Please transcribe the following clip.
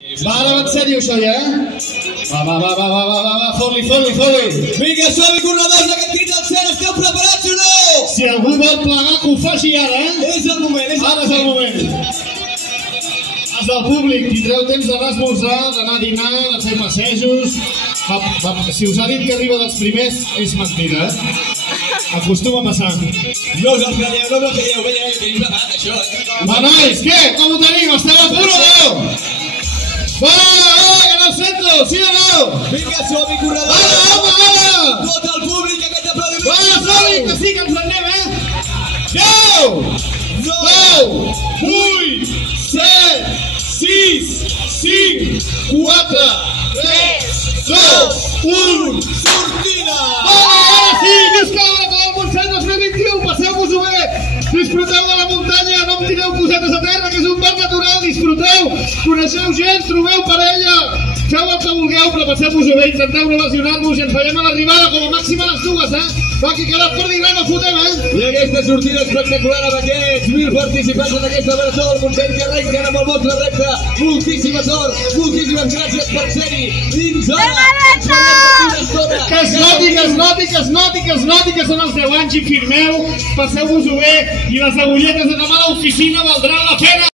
Va, ara va en sèrio això ja, Va, fot-li. Vinga, som-hi, corredors, aquest crit al cel, esteu preparats o no? Si algú vol plegar, que ho faci ara, És el moment, Ara és el moment. Els del públic, tindreu temps d'anar a esmorzar, d'anar a dinar, de fer passejos. Si us ha dit que arriba dels primers, és mentida, Acostuma a passar. No us els creieu, no us els creieu, veia, tenim preparat això, Va, nois, què? Com ho tenim? Esteu a punt o no? Va, que no el sento, sí o no? Vinga, som-hi, corredors! Ara! Tot el públic, aquest aplaudiment! Va, som-hi, que sí que ens anem, 10, 9, 8, 7, 6, 5, 4, 3, 2, 1... Sortida! Ara sí, visca el Montseny 2021, passeu-vos-ho bé, disfruteu de la muntanya, no em tireu cosetes a terra, que és un parc natural, disfruteu, coneixeu gent, trobeu parella, feu el que vulgueu, però passeu-vos-ho bé, intenteu no lesionar-vos i ens veiem a l'arribada, com a màxim a les 2, Va, qui quedat per dir res, no fotem, I aquesta sortida espectacular amb aquests 1.000 participants en aquesta marató del Montseny que arrenquen amb el vostre repte. Moltíssima sort, moltíssimes gràcies per ser-hi. Fins ara! Que es noti que són els 10 anys i firmeu, passeu-vos-ho bé i les agulletes de demà a l'oficina valdran la pena.